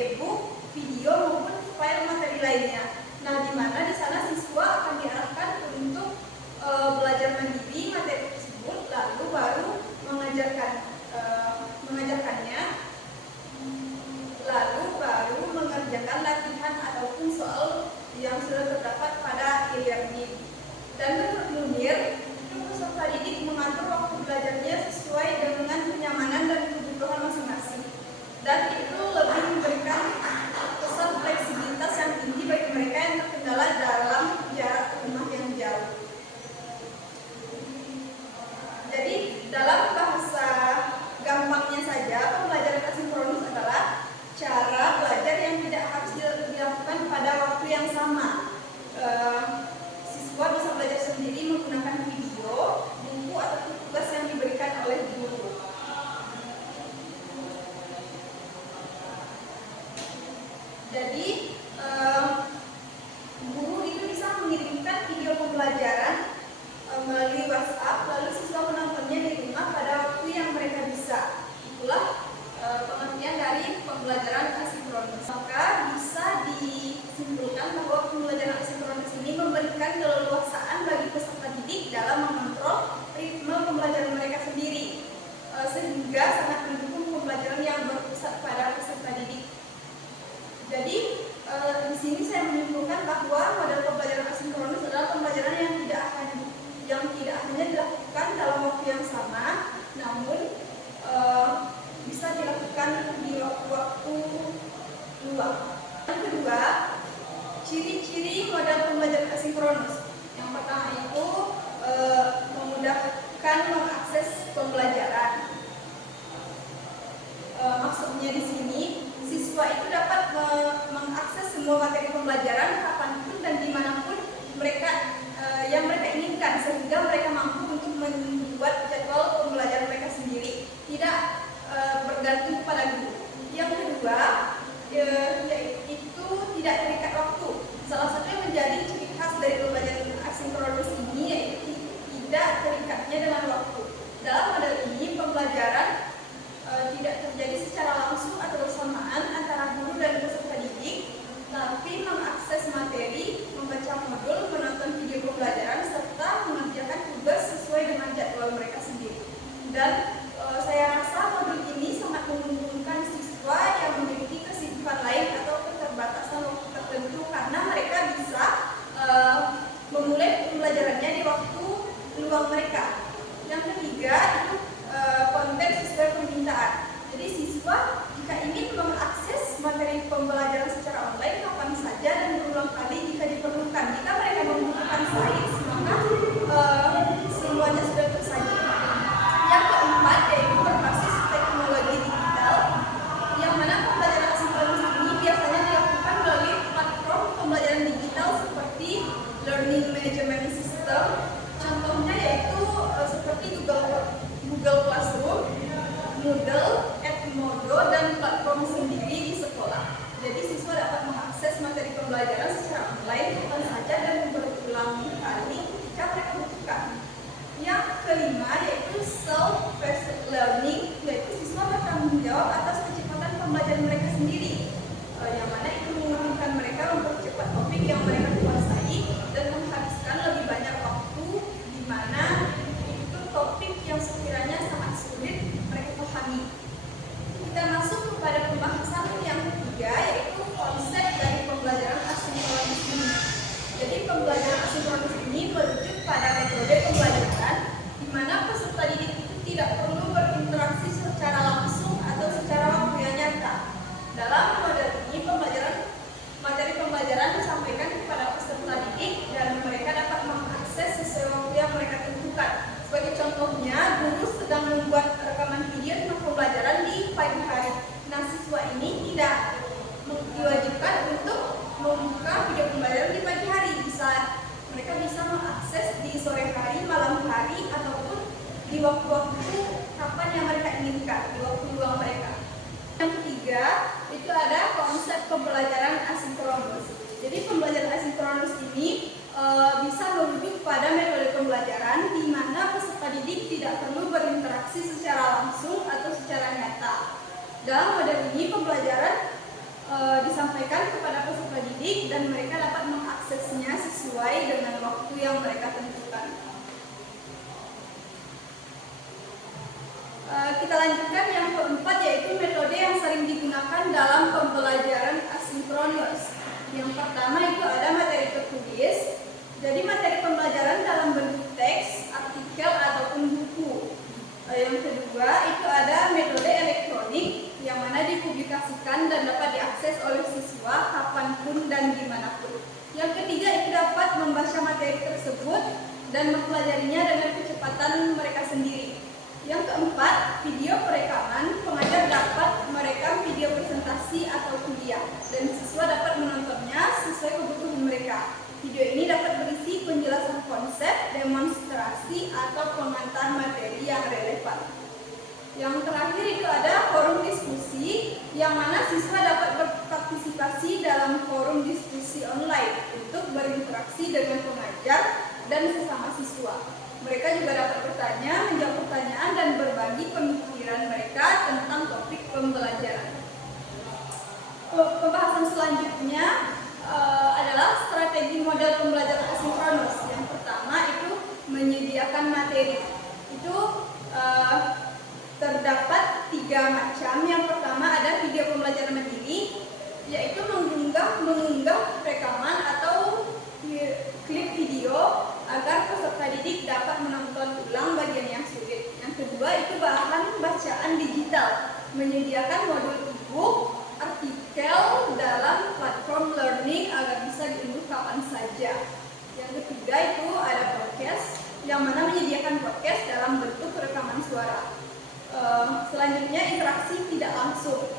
e-book, video maupun file materi lainnya. Nah, di mana di sana siswa akan diarahkan untuk belajar mandiri materi tersebut, lalu baru mengajarkannya, lalu baru mengerjakan latihan ataupun soal yang sudah terdapat pada e-learning. Dan menurut Munir, peserta didik mengatur waktu belajarnya sesuai dengan kenyamanan dan kebutuhan masing-masing. Dan itu lebih memberikan kesan fleksibilitas yang tinggi bagi mereka yang terkendala dalam jarak rumah yang jauh. Jadi dalam bahasa gampangnya saja, pembelajaran asinkronus adalah cara belajar yang tidak harus dilakukan pada waktu yang sama. Siswa bisa belajar sendiri menggunakan video, buku, atau tugas yang diberikan oleh guru. Jadi guru itu bisa mengirimkan video pembelajaran melalui WhatsApp, lalu siswa menontonnya di rumah pada waktu yang mereka bisa. Itulah pengertian dari pembelajaran asinkronus. Maka bisa disimpulkan bahwa pembelajaran asinkronus ini memberikan keleluasaan bagi peserta didik dalam mengontrol ritme pembelajaran mereka sendiri, sehingga sangat mendukung pembelajaran yang berpusat pada peserta didik. Jadi di sini saya menyimpulkan bahwa model pembelajaran asinkronus adalah pembelajaran yang tidak hanya dilakukan dalam waktu yang sama, namun bisa dilakukan di waktu-waktu luang. Yang kedua, ciri-ciri model pembelajaran asinkronus. Yang pertama itu memudahkan mengakses pembelajaran. Maksudnya di sini, siswa itu dapat mengakses semua materi pembelajaran kapanpun dan dimanapun yang mereka inginkan, sehingga mereka mampu untuk membuat jadwal pembelajaran mereka sendiri, tidak bergantung kepada guru. Yang kedua, yaitu tidak terikat waktu. Salah satu yang menjadi ciri khas dari pembelajaran asinkronus ini yaitu tidak terikatnya dengan waktu. Dalam model ini, pembelajaran tidak terjadi secara langsung atau bersamaan antara guru dan peserta didik, tapi mengakses materi, membaca modul, menonton video pembelajaran, serta mengerjakan tugas sesuai dengan jadwal mereka sendiri. Dan saya rasa modul ini sangat menguntungkan siswa yang memiliki kesibukan lain atau keterbatasan waktu tertentu, karena mereka bisa memulai pembelajarannya di waktu luang mereka. Yang ketiga itu konten sesuai permintaan. Jadi siswa jika ingin mengakses materi pembelajaran secara online kapan saja dan berulang kali jika diperlukan. Jika mereka membutuhkan sains, maka semuanya sudah tersaji. Yang keempat yaitu berbasis teknologi digital, yang mana pembelajaran asinkronus ini biasanya dilakukan melalui platform pembelajaran digital seperti Learning Management System. Contohnya yaitu seperti Google Classroom, Moodle, Edmodo, dan platform sendiri di sekolah. Jadi siswa dapat mengakses materi pembelajaran secara online kapan saja dan berulang kali jika mereka butuhkan. Yang kelima yaitu self-paced learning, yaitu siswa bertanggung jawab atas kecepatan pembelajaran mereka sendiri, yang mana itu memungkinkan mereka mempercepat topik yang mereka kuasai dan menghabiskan lebih banyak waktu di mana itu topik yang sekiranya sangat sulit mereka pahami. Kita masuk kepada pembahasan yang ketiga yaitu konsep dari pembelajaran asinkronus ini. Jadi pembelajaran asinkronus ini merujuk pada metode pembelajaran di mana peserta didik itu tidak perlu berinteraksi secara langsung atau secara waktu yang nyata. Dalam model ini materi pembelajaran disampaikan kepada peserta didik dan mereka dapat mengakses sesuai waktu yang mereka tentukan. Sebagai contohnya, guru sedang membuat rekaman video tentang pembelajaran di pagi hari. Nah, siswa ini tidak diwajibkan untuk membuka video pembelajaran di pagi hari. Mereka bisa mengakses di sore hari, malam hari, ataupun di waktu-waktu kapan yang mereka inginkan, di waktu luang mereka. Yang ketiga, itu ada konsep pembelajaran asinkronus. Jadi pembelajaran asinkronus ini bisa merujuk pada metode pembelajaran di mana peserta didik tidak perlu berinteraksi secara langsung atau secara nyata. Dalam model ini pembelajaran dan dimanapun. Yang ketiga, itu dapat membaca materi tersebut dan mempelajarinya dengan kecepatan mereka sendiri. Yang keempat, video perekaman. Pengajar dapat merekam video presentasi atau kuliah dan siswa dapat menontonnya sesuai kebutuhan mereka. Video ini dapat berisi penjelasan konsep, demonstrasi, atau pengantar materi yang relevan. Yang terakhir itu ada forum diskusi, yang mana siswa dapat berpartisipasi dalam forum diskusi online untuk berinteraksi dengan pengajar dan sesama siswa. Mereka juga dapat bertanya, menjawab pertanyaan, dan berbagi pemikiran mereka tentang topik pembelajaran. Pembahasan selanjutnya adalah strategi model pembelajaran asinkronus. Yang pertama itu menyediakan materi. Itu terdapat 3 macam. Yang pertama ada video pembelajaran mandiri, yaitu mengunggah rekaman atau klip video agar peserta didik dapat menonton ulang bagian yang sulit. Yang kedua itu bahan bacaan digital, menyediakan modul e-book, artikel dalam platform learning agar bisa diunduh kapan saja. Yang ketiga itu ada podcast, yang mana menyediakan podcast dalam bentuk rekaman suara. Selanjutnya interaksi tidak langsung.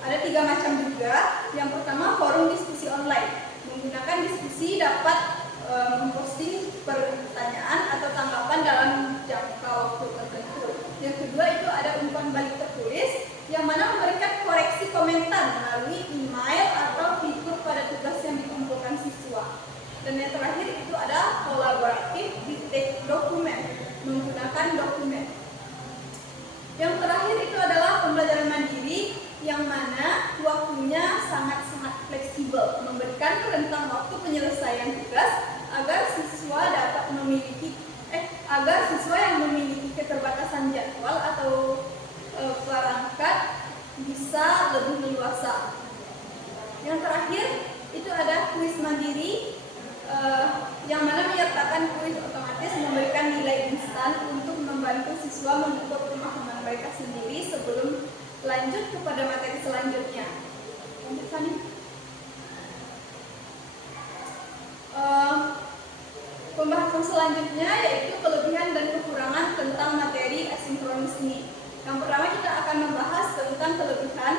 Ada 3 macam juga. Yang pertama forum diskusi online. Menggunakan diskusi dapat memposting pertanyaan atau tanggapan dalam jangka waktu tertentu. Yang kedua itu ada umpan balik tertulis, yang mana memberikan koreksi komentar melalui email atau fitur pada tugas yang dikumpulkan siswa. Dan yang terakhir itu ada kolaboratif dictate dokumen, menggunakan dokumen. Yang terakhir itu adalah pembelajaran mandiri, yang mana waktunya sangat-sangat fleksibel, memberikan rentang waktu penyelesaian tugas agar siswa yang memiliki keterbatasan jadwal atau perangkat bisa lebih leluasa. Yang terakhir itu ada kuis mandiri, yang mana menyertakan kuis otomatis memberikan nilai instan untuk membantu siswa mengukur pemahaman mereka sendiri sebelum lanjut kepada materi selanjutnya. Lanjut Fani. Pembahasan selanjutnya yaitu kelebihan dan kekurangan tentang materi asinkronus ini. Yang pertama kita akan membahas tentang kelebihan,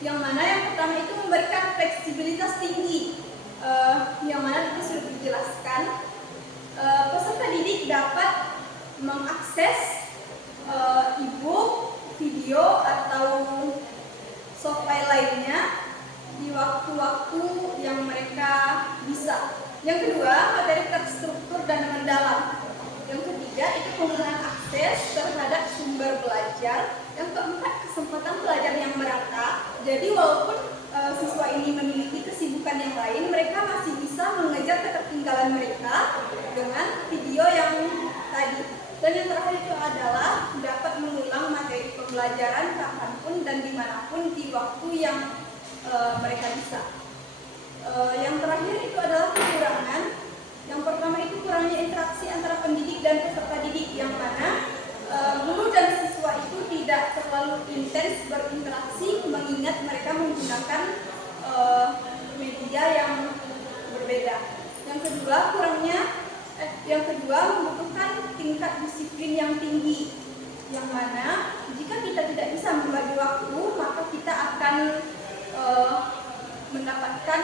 yang mana yang pertama itu memberikan fleksibilitas tinggi, yang mana itu sudah dijelaskan. Peserta didik dapat mengakses e-book, video, atau soft file lainnya di waktu-waktu yang mereka bisa. Yang kedua, materi terstruktur dan mendalam. Yang ketiga, itu penggunaan akses terhadap sumber belajar. Yang keempat, kesempatan belajar yang merata. Jadi walaupun siswa ini memiliki kesibukan yang lain, mereka masih bisa mengejar ketertinggalan mereka dengan video yang tadi. Dan yang terakhir itu adalah dapat mengulang materi pembelajaran kapanpun dan dimanapun di waktu yang mereka bisa. Yang terakhir itu adalah kekurangan. Yang pertama itu kurangnya interaksi antara pendidik dan peserta didik, yang mana guru dan siswa itu tidak terlalu intens berinteraksi mengingat mereka menggunakan media yang berbeda. Yang kedua membutuhkan tingkat disiplin yang tinggi, yang mana jika kita tidak bisa membagi waktu, maka kita akan mendapatkan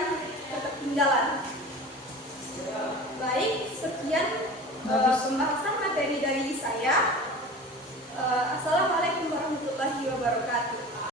ketertinggalan. Baik, sekian pembahasan materi dari saya. Assalamualaikum warahmatullahi wabarakatuh.